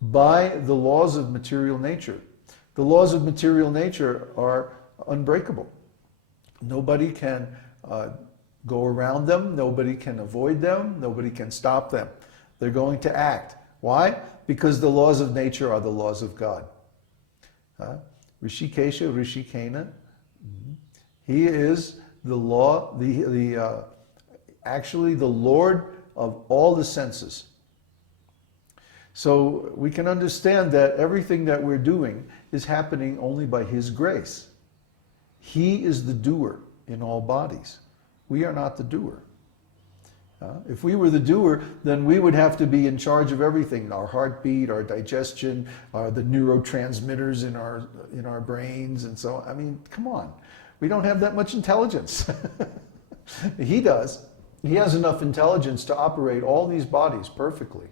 by the laws of material nature. The laws of material nature are unbreakable. Nobody can go around them, nobody can avoid them, nobody can stop them. They're going to act. Why? Because the laws of nature are the laws of God. Rishikesha, Rishikena. He is the law, actually the Lord of all the senses. So we can understand that everything that we're doing is happening only by His grace. He is the doer in all bodies. We are not the doer. If we were the doer, then we would have to be in charge of everything: our heartbeat, our digestion, the neurotransmitters in our brains, and so on. I mean, come on. We don't have that much intelligence. He does. He has enough intelligence to operate all these bodies perfectly.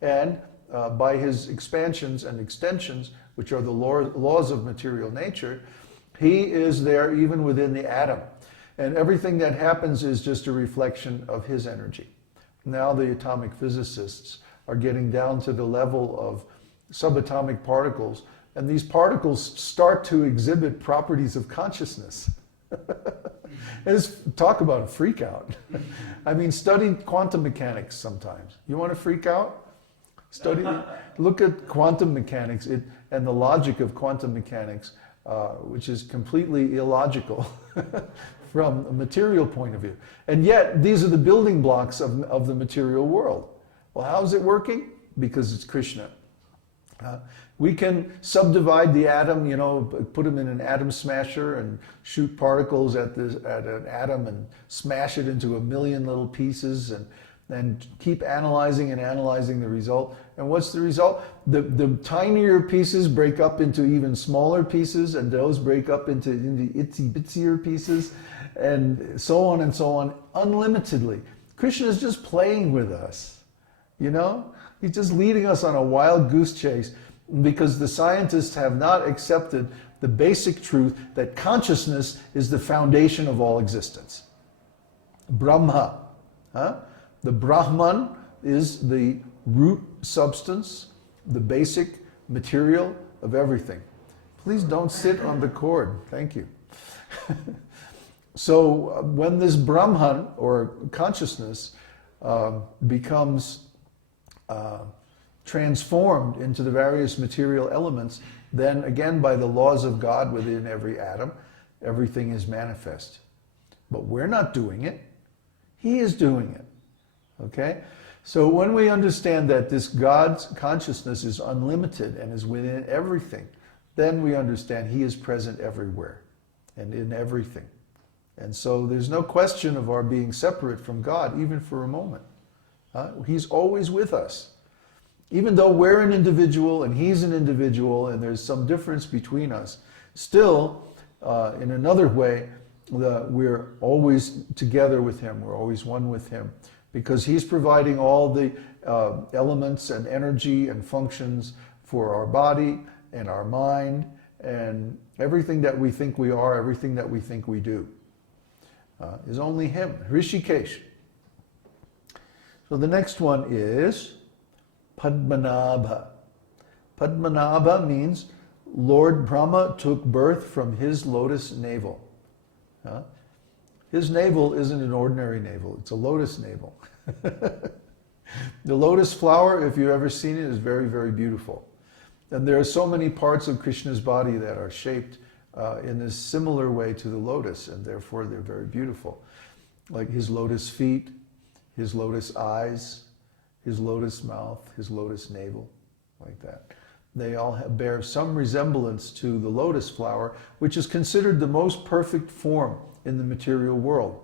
And by His expansions and extensions, which are the laws of material nature, He is there even within the atom. And everything that happens is just a reflection of His energy. Now the atomic physicists are getting down to the level of subatomic particles, and these particles start to exhibit properties of consciousness. Talk about a freak out. I mean, study quantum mechanics sometimes. You want to freak out? Look at quantum mechanics and the logic of quantum mechanics, which is completely illogical from a material point of view. And yet, these are the building blocks of the material world. Well, how is it working? Because it's Krishna. We can subdivide the atom, put them in an atom smasher and shoot particles at an atom and smash it into a million little pieces and keep analyzing and analyzing the result. And what's the result? The tinier pieces break up into even smaller pieces, and those break up into itsy bitsier pieces, and so on, unlimitedly. Krishna is just playing with us, He's just leading us on a wild goose chase, because the scientists have not accepted the basic truth that consciousness is the foundation of all existence. Brahma. The Brahman is the root substance, the basic material of everything. Please don't sit on the cord. Thank you. So when this Brahman, or consciousness, becomes transformed into the various material elements, then again, by the laws of God within every atom, everything is manifest. But we're not doing it. He is doing it. Okay? So when we understand that this God's consciousness is unlimited and is within everything, then we understand He is present everywhere and in everything. And so there's no question of our being separate from God, even for a moment. He's always with us. Even though we're an individual and He's an individual and there's some difference between us, still, in another way, we're always together with Him. We're always one with Him, because He's providing all the elements and energy and functions for our body and our mind and everything that we think we are, everything that we think we do. Is only Him, Rishikesh. So the next one is Padmanabha. Padmanabha means Lord Brahma took birth from His lotus navel. His navel isn't an ordinary navel, it's a lotus navel. The lotus flower, if you've ever seen it, is very, very beautiful. And there are so many parts of Krishna's body that are shaped in a similar way to the lotus, and therefore they're very beautiful. Like His lotus feet, His lotus eyes, His lotus mouth, His lotus navel, like that. They all bear some resemblance to the lotus flower, which is considered the most perfect form in the material world.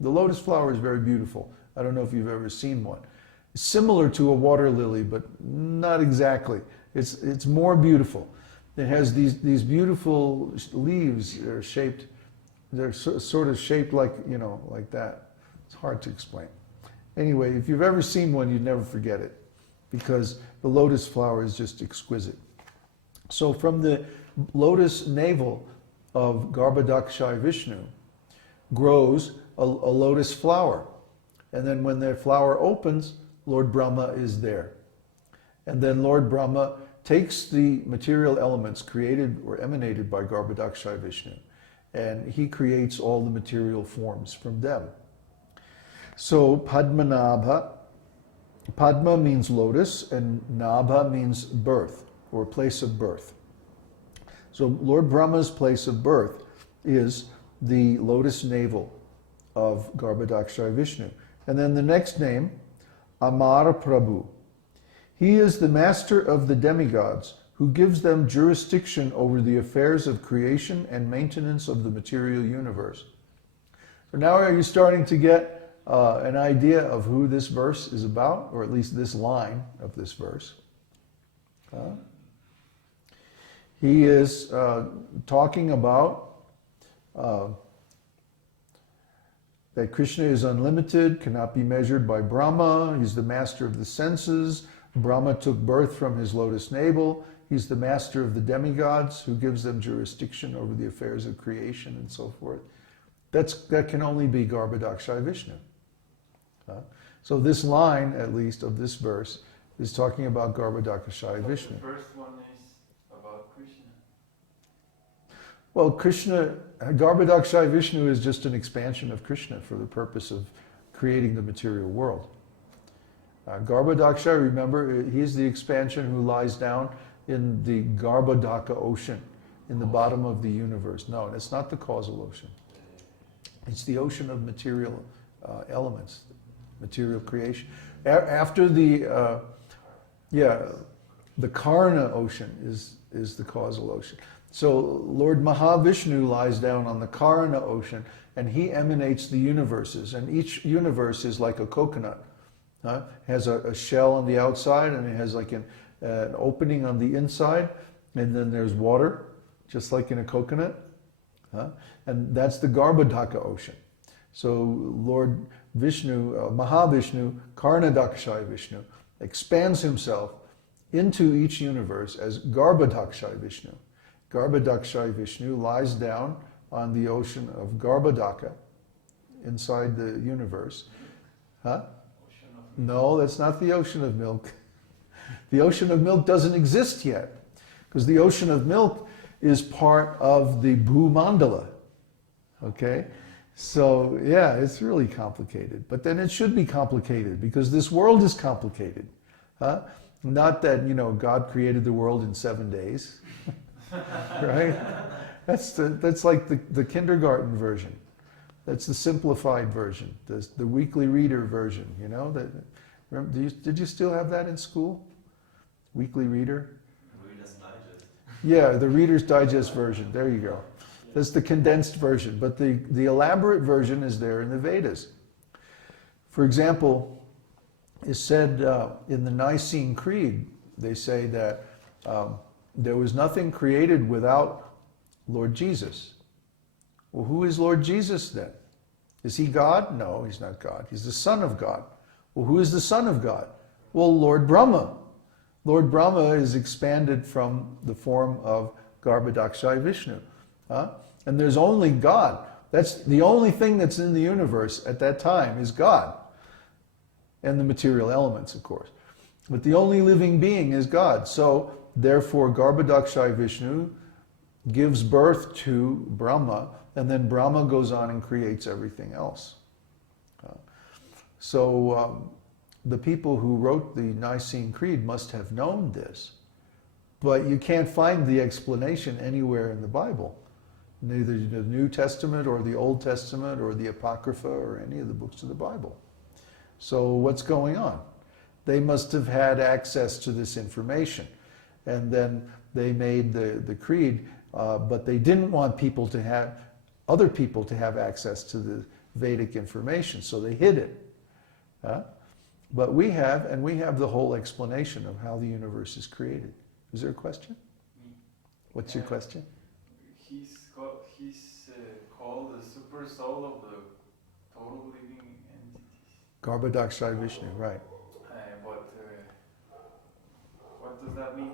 The lotus flower is very beautiful. I don't know if you've ever seen one. It's similar to a water lily, but not exactly. It's more beautiful. It has these beautiful leaves. They're shaped, they're sort of shaped like, like that. It's hard to explain. Anyway, if you've ever seen one, you'd never forget it, because the lotus flower is just exquisite. So from the lotus navel of Garbhodakshai Vishnu grows a lotus flower. And then when the flower opens, Lord Brahma is there. And then Lord Brahma takes the material elements created or emanated by Garbhodakshaya Vishnu, and he creates all the material forms from them. So Padmanabha, Padma means lotus, and Nabha means birth, or place of birth. So Lord Brahma's place of birth is the lotus navel of Garbhodakshaya Vishnu. And then the next name, Amara Prabhu. He is the master of the demigods who gives them jurisdiction over the affairs of creation and maintenance of the material universe. So now are you starting to get an idea of who this verse is about, or at least this line of this verse? He is talking about that Krishna is unlimited, cannot be measured by Brahma. He's the master of the senses. Brahma took birth from his lotus navel. He's the master of the demigods who gives them jurisdiction over the affairs of creation and so forth. That can only be Garbhodakshaya Vishnu. So this line, at least, of this verse is talking about Garbhodakshaya Vishnu. The first one is about Krishna. Well, Krishna, Garbhodakshaya Vishnu is just an expansion of Krishna for the purpose of creating the material world. Garbhodakshaya, remember, he's the expansion who lies down in the Garbhodaka ocean, in the bottom of the universe. No, it's not the causal ocean. It's the ocean of material elements, material creation. After the Karna ocean is the causal ocean. So Lord Mahavishnu lies down on the Karna ocean, and he emanates the universes, and each universe is like a coconut. Has a shell on the outside, and it has like an opening on the inside, and then there's water, just like in a coconut. And that's the Garbhodaka ocean. So Lord Vishnu, Mahavishnu, Karnadakshaya Vishnu, expands himself into each universe as Garbhodakshaya Vishnu. Garbhodakshaya Vishnu lies down on the ocean of Garbhodaka inside the universe. No, that's not the ocean of milk. The ocean of milk doesn't exist yet, because the ocean of milk is part of the Bhumandala. Okay? So, yeah, it's really complicated. But then it should be complicated, because this world is complicated. Not that, God created the world in 7 days. Right? That's like the kindergarten version. That's the simplified version, the weekly reader version, did you still have that in school? Weekly reader? Reader's Digest. Yeah, the Reader's Digest version, there you go. That's the condensed version, but the elaborate version is there in the Vedas. For example, it's said in the Nicene Creed, they say that there was nothing created without Lord Jesus. Well, who is Lord Jesus then? Is he God? No, he's not God. He's the Son of God. Well, who is the Son of God? Well, Lord Brahma. Lord Brahma is expanded from the form of Garbhodakshaya Vishnu. And there's only God. That's the only thing that's in the universe at that time is God. And the material elements, of course. But the only living being is God. So, therefore, Garbhodakshaya Vishnu gives birth to Brahma, and then Brahma goes on and creates everything else. So the people who wrote the Nicene Creed must have known this, but you can't find the explanation anywhere in the Bible, neither the New Testament or the Old Testament or the Apocrypha or any of the books of the Bible. So what's going on? They must have had access to this information, and then they made the creed, but they didn't want other people to have access to the Vedic information, so they hid it. But we have the whole explanation of how the universe is created. Is there a question? What's your question? He's called the super soul of the total living entities. Garbhodakshaya Vishnu, right. What does that mean?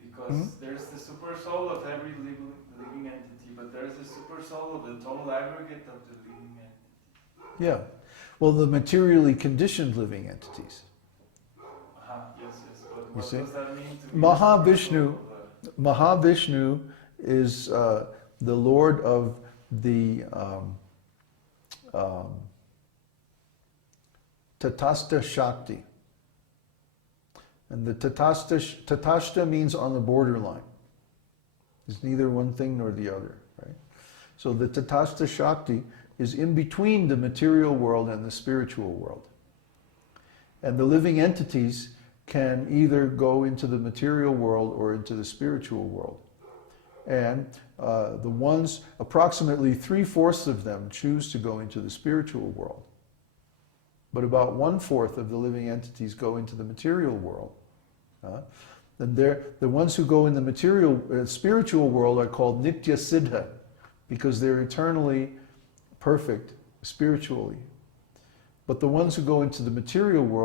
Because there's the super soul of every living entity, but there's the super soul of the total aggregate of the living entity. Yeah. Well, the materially conditioned living entities. Yes, but You what see? does that mean to be Mahavishnu, the Mahavishnu is the Lord of the Tatastha Shakti. And the Tatastha means on the borderline. It's neither one thing nor the other, right? So the Tatastha Shakti is in between the material world and the spiritual world. And the living entities can either go into the material world or into the spiritual world. And the ones, approximately 3/4 of them choose to go into the spiritual world. But about 1/4 of the living entities go into the material world. And the ones who go in the material, spiritual world are called Nitya Siddha, because they're eternally perfect spiritually. But the ones who go into the material world